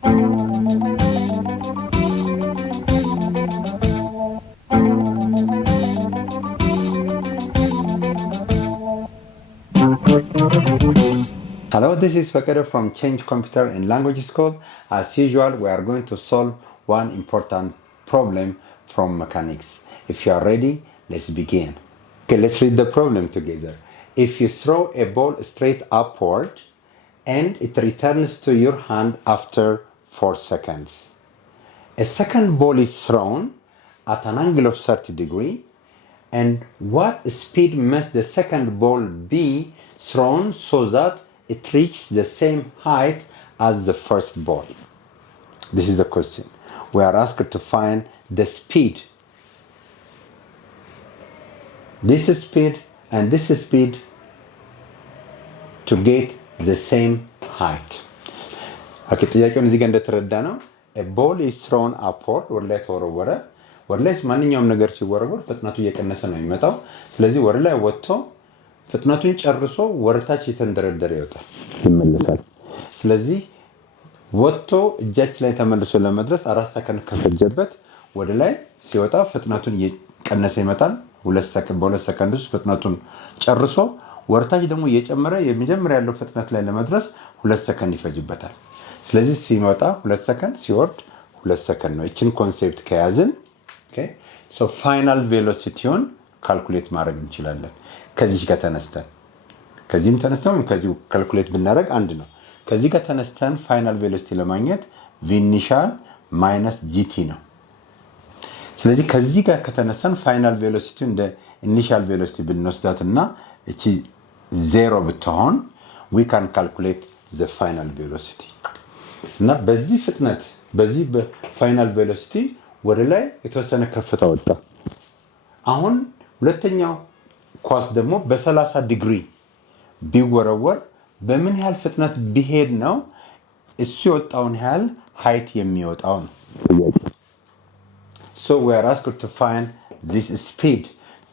Hello, this is Fakere from Change Computer and Language School. As usual, we are going to solve one important problem from mechanics. If you are ready, let's begin. Okay, let's read the problem together. If you throw a ball straight upward and it returns to your hand after 4 seconds. A second ball is thrown at an angle of 30 degrees, and what speed must the second ball be thrown so that it reaches the same height as the first ball? This is the question. We are asked to find the speed. This speed and this speed to get the same height. ኦኬ ጥያቄውን እዚህ ጋር እንደተረዳ ነው a ball is thrown upward ወደ ላይ ተወረወረ ወደ ላይ ማንኛውም ነገር ሲወረወር ፍጥነቱ እየቀነሰ ነው የሚመጣው ስለዚህ ወደ ላይ ወጥቶ ፍጥነቱን ጨርሶ ወርታች የተንደረደረ ይወጣል ይመለሳል ስለዚህ ወጥቶ እጃችን ላይ ተመልሶ ለመድረስ 4 ሰከንድ ከፈጀበት ወደ ላይ ሲወጣ ፍጥነቱን እየቀነሰ ይመጣል 2 ሰከንድ በ2 ሰከንድ ውስጥ ፍጥነቱን ጨርሶ ወርታች ደግሞ እየጨመረ የመጀመሪያ ያለው ፍጥነት ላይ ለመድረስ 2 ሰከንድ ይፈጅበታል ስለዚህ ሲመጣ 2 ሰከንድ ሲወርድ 2 ሰከንድ ነው እቺን ኮንሴፕት ከያዝን ኦኬ ሶ ፋይናል ቬሎሲቲውን ካልኩሌት ማድረግ እንችላለን ከዚህ ጋር ተነስተን ከዚህም ተነስተን ከዚህ ካልኩሌት ብናደርግ አንድ ነው ከዚህ ጋር ተነስተን ፋይናል ቬሎሲቲ ለማግኘት v initial minus gt ነው ስለዚህ ከዚህ ጋር ከተነስተን ፋይናል ቬሎሲቲ እንደ ኢኒሻል ቬሎሲቲ ብንወስዳትና እቺ 0 ብትሆን we can calculate the final velocity እና በዚህ ፍጥነት በዚህ ፋይናል ቬሎሲቲ ወደ ላይ የተወሰነ ከፍታ ወጣ አሁን ሁለተኛው ኳስ ደግሞ በ30 ዲግሪ ቢወረወር በምን ያህል ፍጥነት ቢሄድ ነው እሱ የወጣውን ያህል height የሚወጣው ነው so we are asked to find this speed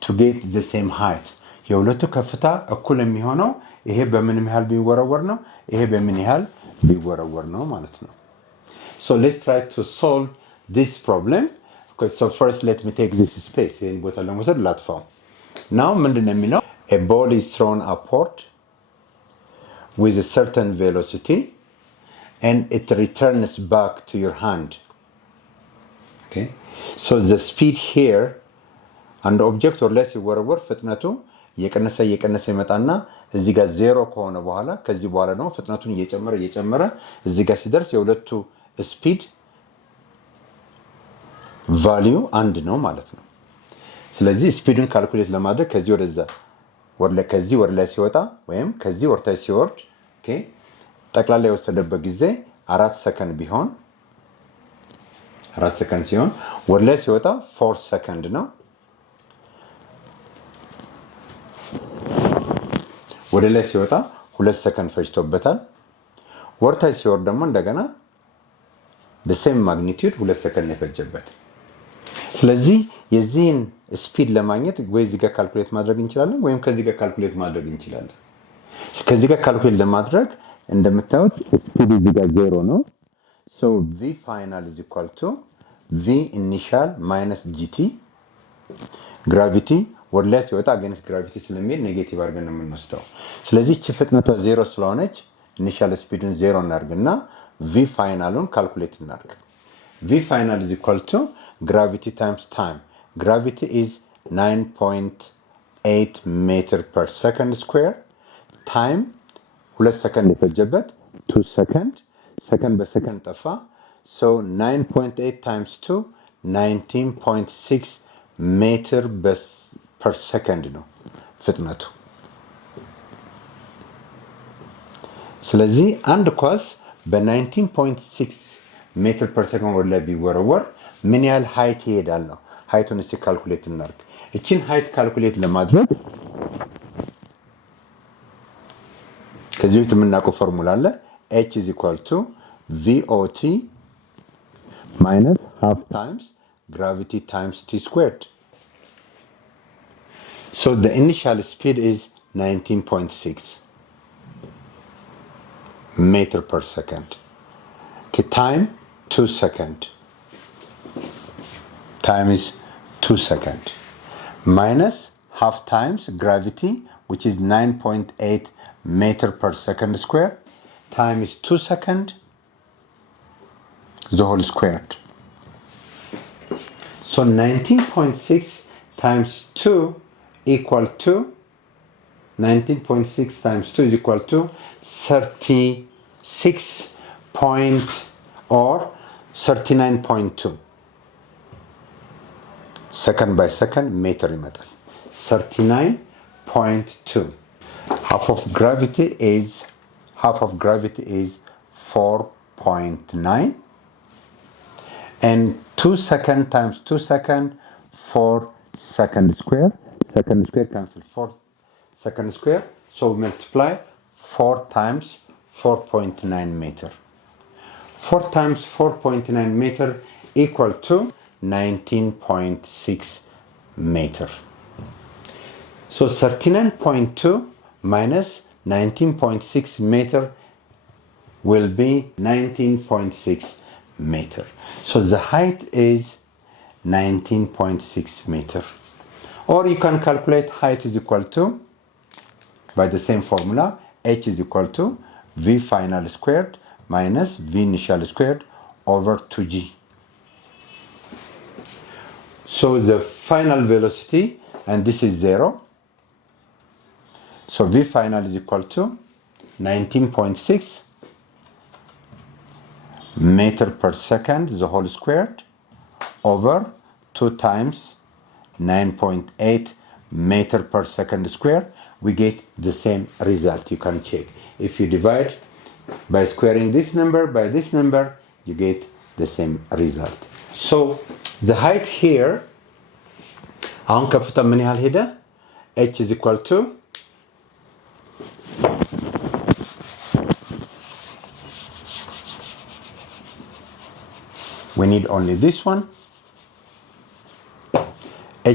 to get the same height የሁለቱ ከፍታ እኩል የሚሆነው ይሄ በምን ያህል ቢወረወር ነው ይሄ በምን ያህል ቢወረወር ነው ማለት ነው so let's try to solve this problem okay so first let me take this space ይሄን ቦታ ለመውሰድ ላጥፋው now ምንድነው የሚለው a ball is thrown upward with a certain velocity and it returns back to your hand okay so the speed here and the object or less ይወረወር ፍጥነቱ እየቀነሰ ይመጣና እዚህ ጋር 0 ከሆነ በኋላ ከዚህ በኋላ ነው ፍጥነቱን እየጨመረ እዚህ ጋር ሲደርስ የሁለቱ ስፒድ ቫልዩ አንድ ነው ማለት ነው ስለዚህ ስፒድን ካልኩሌት ለማድረግ ከዚህ ወደዛ ከዚህ ወደ ላይ ሲወጣ ወይም ከዚህ ወርታይ ሲወርድ ኦኬ ጠቅላላ የወሰደበት ጊዜ 4 ሰከንድ ቢሆን 4 ሰከንድ ሲሆን ወደ ላይ ሲወጣ 4 ሰከንድ ነው ወደ ላይ ሲወጣ 2 ሰከንድ ፈጅቶበታል ወርታይ ሲወርድ ደግሞ እንደገና the same magnitude 2 ሰከንድ የፈጀበት ስለዚህ የዚህን ስፒድ ለማግኘት ወይ እዚህ ጋር ካልኩሌት ማድረግ እንችላለን ወይም ከዚህ ጋር ካልኩሌት ማድረግ እንችላለን ከዚህ ጋር ካልኩሌት ለማድረግ እንደምታዩት ስፒድ እዚህ ጋር 0 ነው so v final is equal to v initial minus gt gravity ወደ ላይ ሲወጣ against gravity ስለሚል ኔጌቲቭ አድርገን የምንወስደው ስለዚህ እቺ ፍጥነቷ 0 ስለሆነች ኢኒሻል ስፒዱን 0 እናርግና v ፋይናሉን ካልኩሌት እናርግ v final is equal to gravity times time gravity is 9.8 meter per second square time 2 ሰከንድ የፈጀበት 2 ሰከንድ በሰከንድ ጠፋ so 9.8 times 2 19.6 meter per second ነው ፍጥነቱ ስለዚህ አንድ ኳስ በ19.6 ሜትር per second ወደ ላይ ቢወረወር ምን ያህል ሃይት ይሄዳል ነው ሃይቱን እስቲ ካልኩሌት እናርግ እቺን ሃይት ካልኩሌት ለማድረግ ከዚህ በፊት የምናውቀው ፎርሙላ አለ h is equal to vot minus half times gravity times t squared so the initial speed is 19.6 meter per second Okay, time 2 seconds. Time is 2 seconds. Minus half times gravity, which is 9.8 meter per second square. Time is 2 seconds. The whole squared. So 19.6 times 2 equal to 19.6 times 2 is equal to 36 point or 39.2 second by second meter ይመጣል 39.2 half of gravity is 4.9 and 2 second times 2 second 4 second square cancel 4 second square, so we multiply 4 times 4.9 meter. 4 times 4.9 meter equal to 19.6 meter. So 39.2 minus 19.6 meter will be 19.6 meter. So the height is 19.6 meter. Or you can calculate height is equal to, by the same formula, h is equal to v final squared minus v initial squared over 2g. So the final velocity, and this is 0. So v final is equal to 19.6 meter per second, the whole squared, over 2 times 9.8 meter per second square. We get the same result. You can check. If you divide by squaring this number by this number, you get the same result. So the height here, አሁን ከፍታ ምን ያህል ሄደ? h is equal to we need only this one.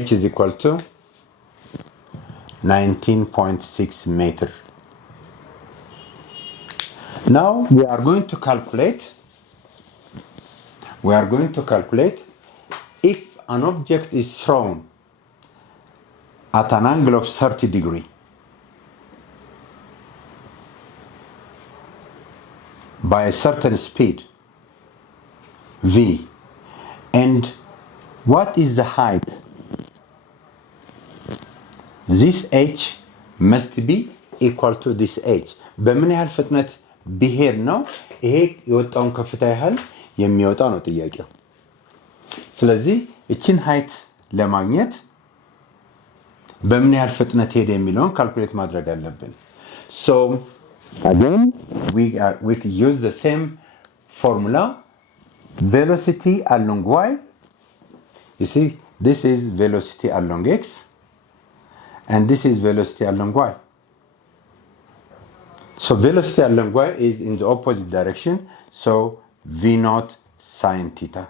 H is equal to 19.6 meter. Now we are going to calculate if an object is thrown at an angle of 30 degrees by a certain speed v, and what is the height? This h must be equal to this h. በምን ያህል ፍጥነት ቢሄድ ነው ይሄ የወጣውን ከፍታ ያህል የሚወጣው ነው ጥያቄው። ስለዚህ እቺን ሃይት ለማግኘት በምን ያህል ፍጥነት ሄደ የሚለውን ካልኩሌት ማድረግ አለብን። So again we use the same formula. Velocity along y, you see this is velocity along x and this is velocity along y. So velocity along y is in the opposite direction, so v naught sine theta.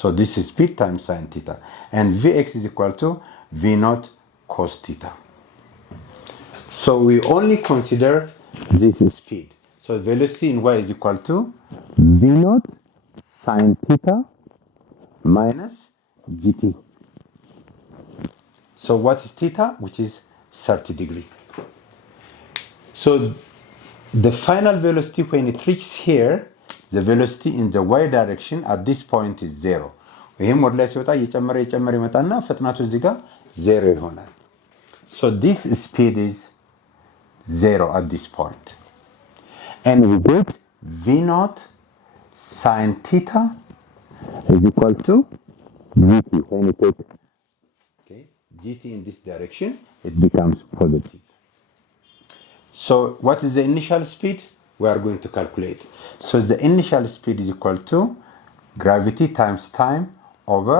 So this is speed times sine theta, and vx is equal to v naught cos theta. So we only consider this speed. So velocity in y is equal to v naught sine theta minus gt. So what is theta? Which is 30 degrees. So the final velocity when it reaches here, the velocity in the y direction at this point is 0. ይሄም ወደ ላይ ሲወጣ እየጨመረ ይመጣና ፍጥነቱ እዚህ ጋር 0 ይሆናል። So this speed is 0 at this point. And we get v naught sine theta is equal to gt. When you take gt in this direction, it becomes positive. So what is the initial speed? We are going to calculate. So the initial speed is equal to gravity times time over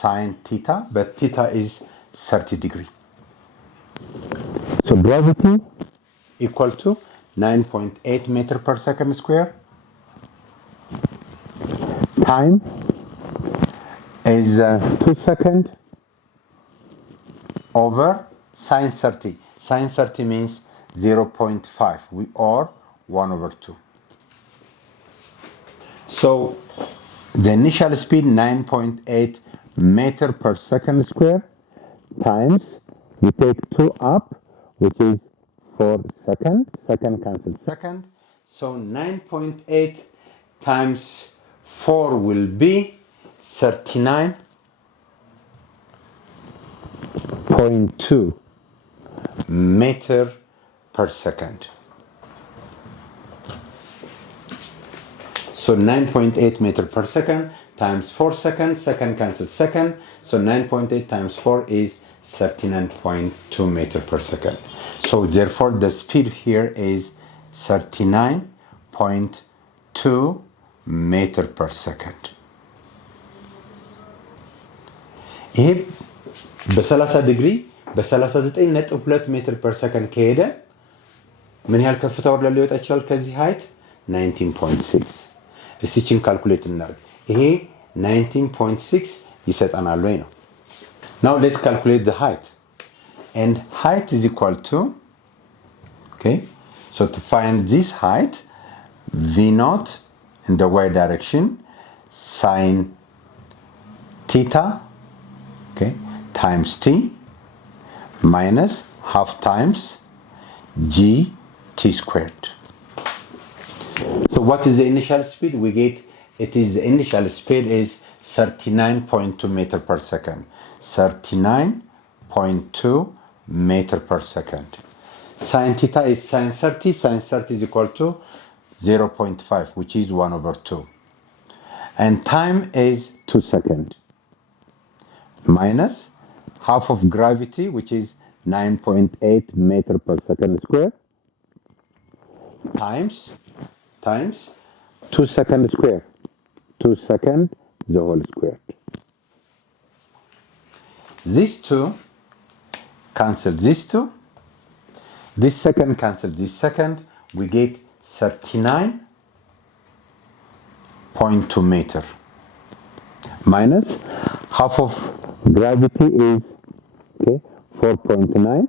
sine theta, but theta is 30 degrees. So gravity equal to 9.8 meter per second square. Time is 2 seconds over sine 30. Sine 30 means 0.5 or 1/2. So the initial speed 9.8 meter per second square times we take 2 up, which is 4 second. Second cancel second. So 9.8 times 4 will be 39.2 meter per second. So 9.8 meter per second times 4 seconds, second cancel second. So 9.8 times 4 is 39.2 meter per second. So therefore the speed here is 39.2 meter per second. ይሄ በ30 ዲግሪ በ39.2 ሜትር ፐር ሰከንድ ከሄደ ምን ያህል ከፍታ ወደ ላይ ሊወጣ ይችላል ከዚህ ሃይት 19.6 እስቲችን ካልኩሌት እናድርግ ይሄ 19.6 ይሰጣናል ወይ ነው now let's calculate the height and height is equal to okay so to find this height v naught in the y direction sine theta okay times t minus half times g t squared. So what is the initial speed? We get it is the initial speed is 39.2 meter per second. 39.2 meter per second. Sin theta is sin 30. Sin 30 is equal to 0.5, which is 1/2. And time is 2 seconds. Minus half of gravity, which is 9.8 meter per second square, times 2 seconds square. 2 seconds the whole square. These two cancel these two. This second cancel this second. We get 39.2 meter. Minus half of gravity is okay 4.9.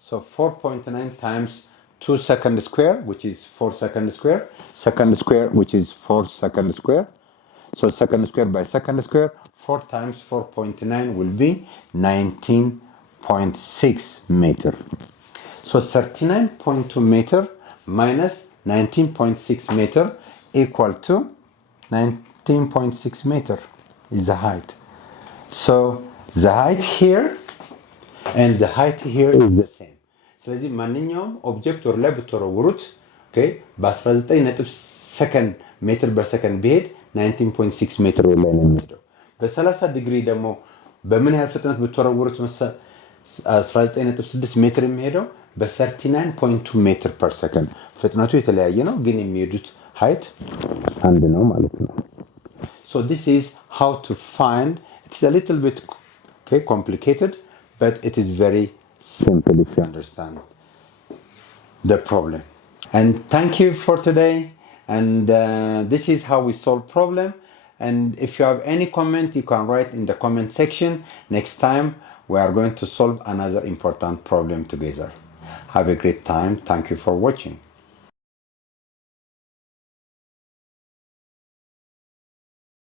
So 4.9 times 2 second square, which is 4 second square. Second square, which is 4 second square. So second square by second square, 4 times 4.9 will be 19.6 meter. So 39.2 meter minus 19.6 meter equal to 19.6 meter is the height. So the height here and the height here is the same. ስለዚህ ማንኛውም ኦብጀክት ወር ላይ ብትወረውሩት ኦኬ በ19 ሰከንድ ሜትር በሰከንድ ቢሄድ 19.6 ሜትር ላይ ነው የሚሄደው በ30 ዲግሪ ደግሞ በምን ያህል ፍጥነት ብትወረውሩት 19.6 ሜትር የሚሄደው በ39.2 ሜትር ፐር ሰከንድ ፍጥነቱ የተለያየ ነው ግን የሚሄዱት height አንድ ነው ማለት ነው so this is how to find it's a little bit okay complicated but it is very simple if you understand the problem. And thank you for today. And this is how we solve problem. And if you have any comment, you can write in the comment section. Next time, we are going to solve another important problem together. Have a great time. Thank you for watching.